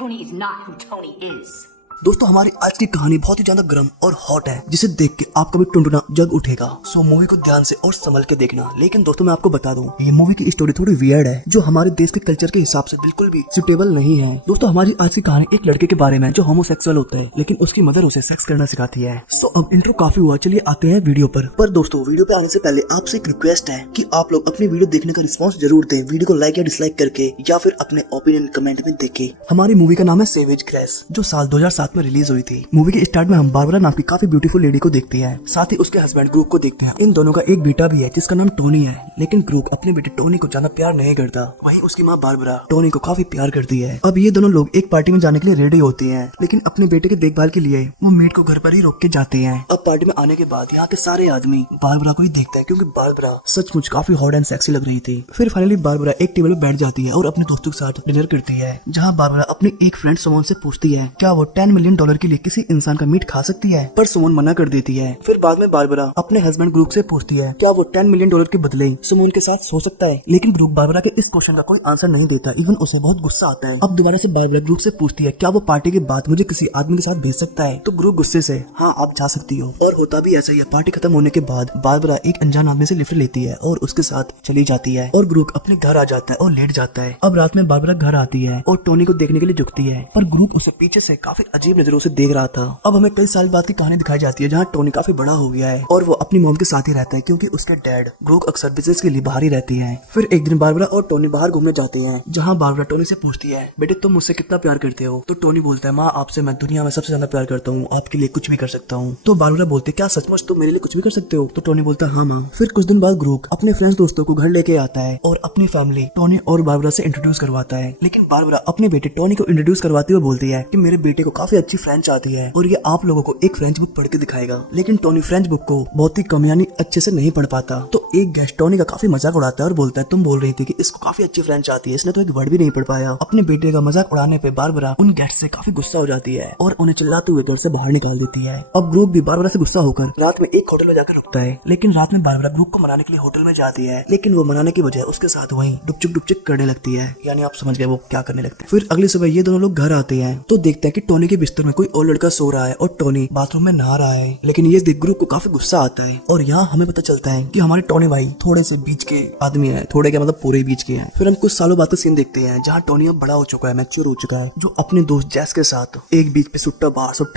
Tony is not who Tony is. दोस्तों हमारी आज की कहानी बहुत ही ज्यादा गर्म और हॉट है, जिसे देख के आपका भी टुनटुना जग उठेगा। सो मूवी को ध्यान से और संभल के देखना। लेकिन दोस्तों मैं आपको बता दूं, ये मूवी की स्टोरी थोड़ी वियर्ड है, जो हमारे देश के कल्चर के हिसाब से बिल्कुल भी सुटेबल नहीं है। दोस्तों हमारी आज की कहानी एक लड़के के बारे में जो होमोसेक्सुअल होता है, लेकिन उसकी मदर उसे सेक्स करना सिखाती है। सो अब इंट्रो काफी हुआ, चलिए आते हैं वीडियो पर दोस्तों वीडियो पे आने से पहले आपसे एक रिक्वेस्ट है कि आप लोग अपनी वीडियो देखने का रिस्पॉन्स जरूर दें, वीडियो को लाइक या डिसलाइक करके, या फिर अपने ओपिनियन कमेंट में देके। हमारी मूवी का नाम है सेवेज ग्रेस, जो साल 2007 में रिलीज हुई थी। मूवी के स्टार्ट में हम बारबरा नाम की काफी ब्यूटीफुल लेडी को देखते हैं, साथ ही उसके हस्बैंड ग्रूक को देखते हैं। इन दोनों का एक बेटा भी है जिसका नाम टोनी है, लेकिन ग्रूक अपने बेटे टोनी को ज्यादा प्यार नहीं करता। वहीं उसकी माँ बारबरा टोनी को काफी प्यार करती है। अब ये दोनों लोग एक पार्टी में जाने के लिए रेडी होती हैं, लेकिन अपने बेटे के देखभाल के लिए वो मेड को घर पर ही रोक के जाते हैं। अब पार्टी में आने के बाद यहाँ के सारे आदमी बारबरा को ही देखते हैं, क्योंकि बारबरा सचमुच काफी हॉट एंड सेक्सी लग रही थी। फिर फाइनली बारबरा एक टेबल पर बैठ जाती है और अपने दोस्तों के साथ डिनर करती है, जहाँ बारबरा अपनी एक फ्रेंड सुमन से पूछती है क्या वो $10 मिलियन के लिए किसी इंसान का मीट खा सकती है, पर सुमन मना कर देती है। फिर बाद में बारबरा अपने हस्बैंड ग्रूक से पूछती है क्या वो $10 मिलियन के बदले सुमन के साथ सो सकता है, लेकिन ग्रूक बारबरा के इस क्वेश्चन का कोई आंसर नहीं देता। इवन उसे बहुत गुस्सा आता है। अब दोबारा से बारबरा ग्रूक से पूछती है क्या वो पार्टी के बाद मुझे किसी आदमी के साथ भेज सकता है, तो ग्रूक गुस्से से हाँ आप जा सकती हो। और होता भी ऐसा ही है। पार्टी खत्म होने के बाद बारबरा एक अनजान आदमी से लिफ्ट लेती है और उसके साथ चली जाती है, और ग्रूक अपने घर आ जाता है और लेट जाता है। अब रात में बारबरा घर आती है और टोनी को देखने के लिए झुकती है, पर ग्रूक उसे पीछे से काफी अजीब नजरों से देख रहा था। अब हमें कई साल बाद की कहानी दिखाई जाती है, जहाँ टोनी काफी बड़ा हो गया है और वो अपनी मॉम के साथ ही रहता है, क्योंकि उसके डैड ग्रूक अक्सर बिजनेस के लिए बाहर ही रहती है। फिर एक दिन बारबरा और टोनी बाहर घूमने जाते हैं, जहाँ बारबरा टोनी से पूछती है बेटे तुम मुझसे कितना प्यार करते हो, तो टोनी बोलता है माँ आपसे मैं दुनिया में सबसे ज्यादा प्यार करता हूँ, आपके लिए कुछ भी कर सकता हूँ। तो बारबरा बोलते क्या सचमुच तुम मेरे लिए कुछ भी कर सकते हो, तो टोनी बोलता है हाँ माँ। फिर कुछ दिन बाद ग्रूक अपने फ्रेंड्स दोस्तों को घर लेके आता है और अपनी फैमिली टोनी और बारबरा से इंट्रोड्यूस करवाता है। लेकिन बारबरा अपने बेटे टोनी को इंट्रोड्यूस करवाते हुए बोलती है कि मेरे बेटे को काफी अच्छी फ्रेंच आती है और ये आप लोगों को एक फ्रेंच बुक पढ़ के दिखाएगा। लेकिन टोनी फ्रेंच बुक को बहुत ही कम यानी अच्छे से नहीं पढ़ पाता। तो एक गेस्ट टोनी का काफी मजाक उड़ाता है और बोलता है तुम बोल रही थी कि इसको काफी अच्छी फ्रेंच आती है, इसने तो एक वर्ड भी नहीं पढ़ पाया। अपने बेटे का मजाक उड़ाने पे बारबरा उन गेस्ट से काफी गुस्सा हो जाती है और उन्हें चिल्लाते हुए घर से बाहर निकाल देती है। अब ग्रूक भी बारबरा से गुस्सा होकर रात में एक होटल में जाकर रुकता है, लेकिन रात में बारबरा ग्रूक को मनाने के लिए होटल में जाती है, लेकिन वो मनाने की बजाय उसके साथ वहीं डुपचुक करने लगती है, यानी आप समझ गए वो क्या करने लगते हैं। फिर अगली सुबह ये दोनों लोग घर आते हैं तो देखते हैं कि टोनी के बिस्तर में कोई और लड़का सो रहा है और टोनी बाथरूम में नहा रहा है। लेकिन ये देख ग्रूक को काफी गुस्सा आता है और यहाँ हमें पता चलता है कि हमारे टोनी भाई थोड़े से बीच के आदमी है, थोड़े क्या मतलब पूरे बीच के हैं। फिर हम कुछ सालों बाद का सीन देखते हैं, जहाँ टोनी अब बड़ा हो चुका है, मैच्योर हो चुका है, जो अपने दोस्त जैस के साथ एक बीच पे सुट्टा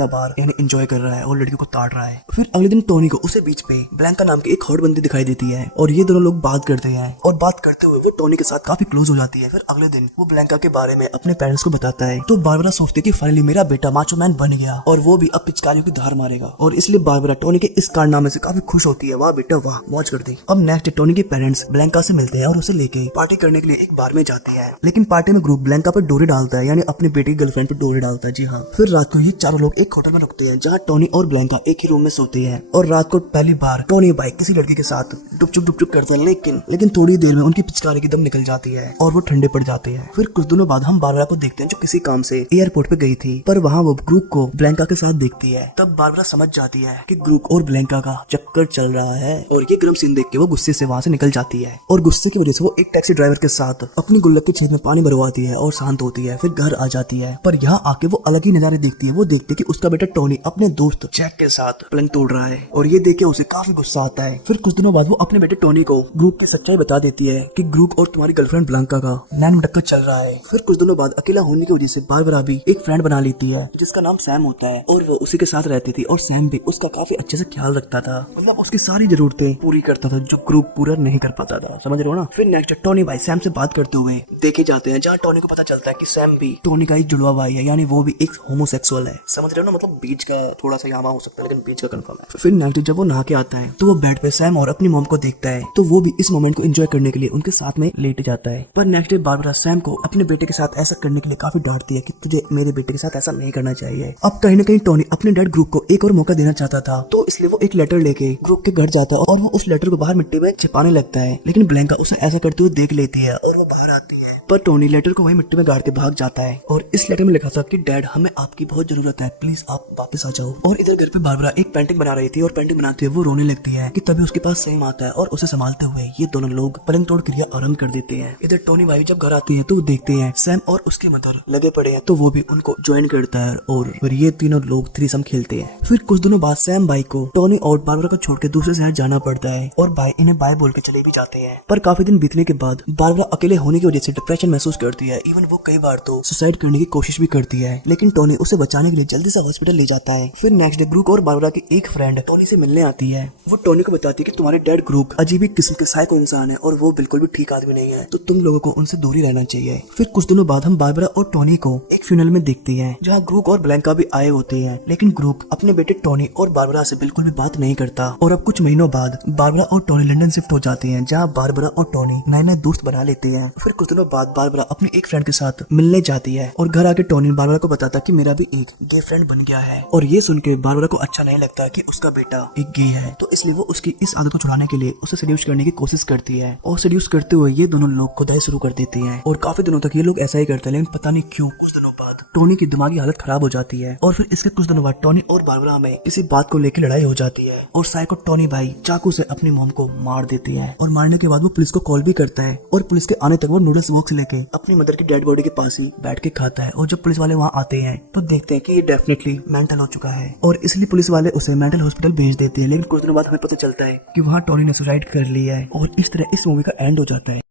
बार यानी एंजॉय कर रहा है और लड़कियों को ताड़ रहा है। फिर अगले दिन टोनी को उसे बीच पे ब्लैंका नाम की एक हॉट बंदी दिखाई देती है और ये दोनों लोग बात करते हैं, और बात करते हुए वो टोनी के साथ काफी क्लोज हो जाती है। फिर अगले दिन वो ब्लैंका के बारे में अपने पेरेंट्स को बताता है, तो बारबरा सोचती है कि फाइनली मेरा बेटा माचो मैन बन गया और वो भी अब पिचकारियों की धार मारेगा, और इसलिए बारबरा टोनी के इस कारनामे से काफी खुश होती है। वाह बेटा वाह, मौज कर दी। अब नेक्स्ट टोनी के पेरेंट्स ब्लैंका से मिलते हैं और उसे लेके पार्टी करने के लिए एक बार में जाते हैं, लेकिन पार्टी में ग्रुप ब्लैंका पर डोरे डालता है, यानी अपने बेटे की गर्लफ्रेंड पर डोरे डालता है। जी हाँ। फिर रात को ये चारों लोग एक होटल में रुकते हैं, जहाँ टोनी और ब्लैंका एक ही रूम में सोते हैं, और रात को पहली बार टोनी भाई किसी लड़की के साथ डुपचुक करते हैं, लेकिन थोड़ी देर में उनकी पिचकारी की दम निकल जाती है और वो ठंडे पड़ जाते हैं। फिर कुछ दिनों बाद हम बारबरा को देखते हैं, जो किसी काम से एयरपोर्ट पे गई थी, पर वहाँ वो ग्रुप को ब्लैंका के साथ देखती है। तब बारबरा समझ जाती है कि ग्रुप और ब्लैंका का चक्कर चल रहा है, और ये गर्म सीन देख के वो गुस्से से वहाँ से निकल जाती है, और गुस्से की वजह से वो एक टैक्सी ड्राइवर के साथ अपनी गुल्लक के छेद में पानी भरवाती है और शांत होती है। फिर घर आ जाती है, पर यहाँ आके वो अलग ही नजारे देखती है। वो देखती है कि उसका बेटा टोनी अपने दोस्त जैक के साथ पलंग तोड़ रहा है, और ये देख के उसे काफी गुस्सा आता है। फिर कुछ दिनों बाद वो अपने बेटे टोनी को ग्रुप की सच्चाई बता देती है कि ग्रुप और तुम्हारी गर्लफ्रेंड ब्लैंका का नैन मटक्का चल रहा है। फिर कुछ दिनों बाद अकेला होने की वजह से बारबरा भी एक फ्रेंड बना लेती है, जिसका नाम सैम होता है, और वो उसी के साथ रहती थी, और सैम भी उसका काफी अच्छे से ख्याल रखता था, मतलब उसकी सारी जरूरतें पूरी करता था जो ग्रुप पूरा नहीं कर पाता था, समझ रहे हो ना। फिर नेक्स्ट टोनी भाई सैम से बात करते हुए देखे जाते हैं, जहाँ टोनी को पता चलता है कि सैम भी टोनी का एक जुड़वा भाई है, यानी वो भी एक होमोसेक्सुअल है, समझ रहे हो ना, मतलब बीच का थोड़ा सा यामा हो सकता है, लेकिन बीच का कंफर्म है। फिर नेक्स्ट जब वो नहा के आता है तो वो बेड पे सैम और अपनी मॉम को देखता है, तो वो भी इस मोमेंट को एंजॉय करने के लिए उनके साथ में लेट जाता है। पर नेक्स्ट डे बारबरा सैम को अपने बेटे के साथ ऐसा करने के लिए काफी डांटती है कि तुझे मेरे बेटे के साथ ऐसा नहीं करना करना चाहिए। अब कहीं न कहीं टोनी अपने डैड ग्रुप को एक और मौका देना चाहता था, तो इसलिए वो एक लेटर लेके ग्रुप के घर जाता है और वो उस लेटर को बाहर मिट्टी में छिपाने लगता है। लेकिन ब्लैंका उसे ऐसा करते हुए देख लेती है और वो बाहर आती है, पर टोनी लेटर को वही मिट्टी में गाड़ के भाग जाता है। और इस लेटर में लिखा था कि डैड, हमें आपकी बहुत जरूरत है, प्लीज आप वापस आ जाओ। और इधर घर पे बारबरा एक पेंटिंग बना रही थी और पेंटिंग बनाते हुए वो रोने लगती है कि तभी उसके पास सैम आता है और उसे संभालते हुए ये दोनों लोग पलंग तोड़ क्रिया आरंभ कर देते हैं। इधर टोनी भाई जब घर आती है तो वो देखते हैं सैम और उसके मदर लगे पड़े हैं, तो वो भी उनको ज्वाइन करता है और फिर ये तीनों लोग थ्रीसम खेलते हैं। फिर कुछ दिनों बाद सैम भाई को टोनी और बारबरा को छोड़ के दूसरे शहर जाना पड़ता है और भाई इन्हें बाय बोल के चले भी जाते हैं। पर काफी दिन बीतने के बाद बारबरा अकेले होने की वजह से डिप्रेशन महसूस करती है। इवन वो कई बार तो सुसाइड करने की कोशिश भी करती है, लेकिन टोनी उसे बचाने के लिए जल्दी से हॉस्पिटल ले जाता है। फिर नेक्स्ट डे ब्रूक और बारबरा की एक फ्रेंड टोनी से मिलने आती है। वो टोनी को बताती है कि तुम्हारे डैड ब्रूक अजीब ही किस्म के साइको इंसान है और वो बिल्कुल भी ठीक आदमी नहीं है, तो तुम लोगों को उनसे दूर ही रहना चाहिए। फिर कुछ दिनों बाद हम बारबरा और टोनी को एक फ्यूनरल में देखते हैं जहाँ ग्रूक और ब्लैंका भी आए होते हैं, लेकिन ग्रूक अपने बेटे टोनी और बारबरा से बिल्कुल भी बात नहीं करता। और अब कुछ महीनों बाद बारबरा और टोनी लंदन शिफ्ट हो जाते हैं, जहाँ बारबरा और टोनी नए नए दोस्त बना लेते हैं। फिर कुछ दिनों बाद बारबरा अपने एक फ्रेंड के साथ मिलने जाती है और घर आके टोनी बारबरा को बताता कि मेरा भी एक गे फ्रेंड बन गया है। और ये सुन के बारबरा को अच्छा नहीं लगता कि उसका बेटा एक गे है, तो इसलिए वो उसकी इस आदत को छुड़ाने के लिए उसे सेड्यूस करने की कोशिश करती है। और सेड्यूस करते हुए ये दोनों लोग खुदाई शुरू कर देते हैं और काफी दिनों तक ये लोग ऐसा ही करते हैं, लेकिन पता नहीं क्यों कुछ दिनों बाद टोनी की दिमागी हालत खराब हो जाती है। और फिर इसके कुछ दिनों बाद टोनी और बारबरा में किसी बात को लेकर लड़ाई हो जाती है और साइको टोनी भाई चाकू से अपनी मॉम को मार देती है। और मारने के बाद वो पुलिस को कॉल भी करता है और पुलिस के आने तक वो नूडल्स बॉक्स लेके अपनी मदर की डेड बॉडी के पास ही बैठ के खाता है। और जब पुलिस वाले वहाँ आते हैं तो देखते हैं कि ये डेफिनेटली मेंटल हो चुका है और इसलिए पुलिस वाले उसे मेंटल हॉस्पिटल भेज देते हैं। लेकिन कुछ दिनों बाद हमें पता चलता है कि वहाँ टोनी ने सुसाइड कर लिया है और इस तरह इस मूवी का एंड हो जाता है।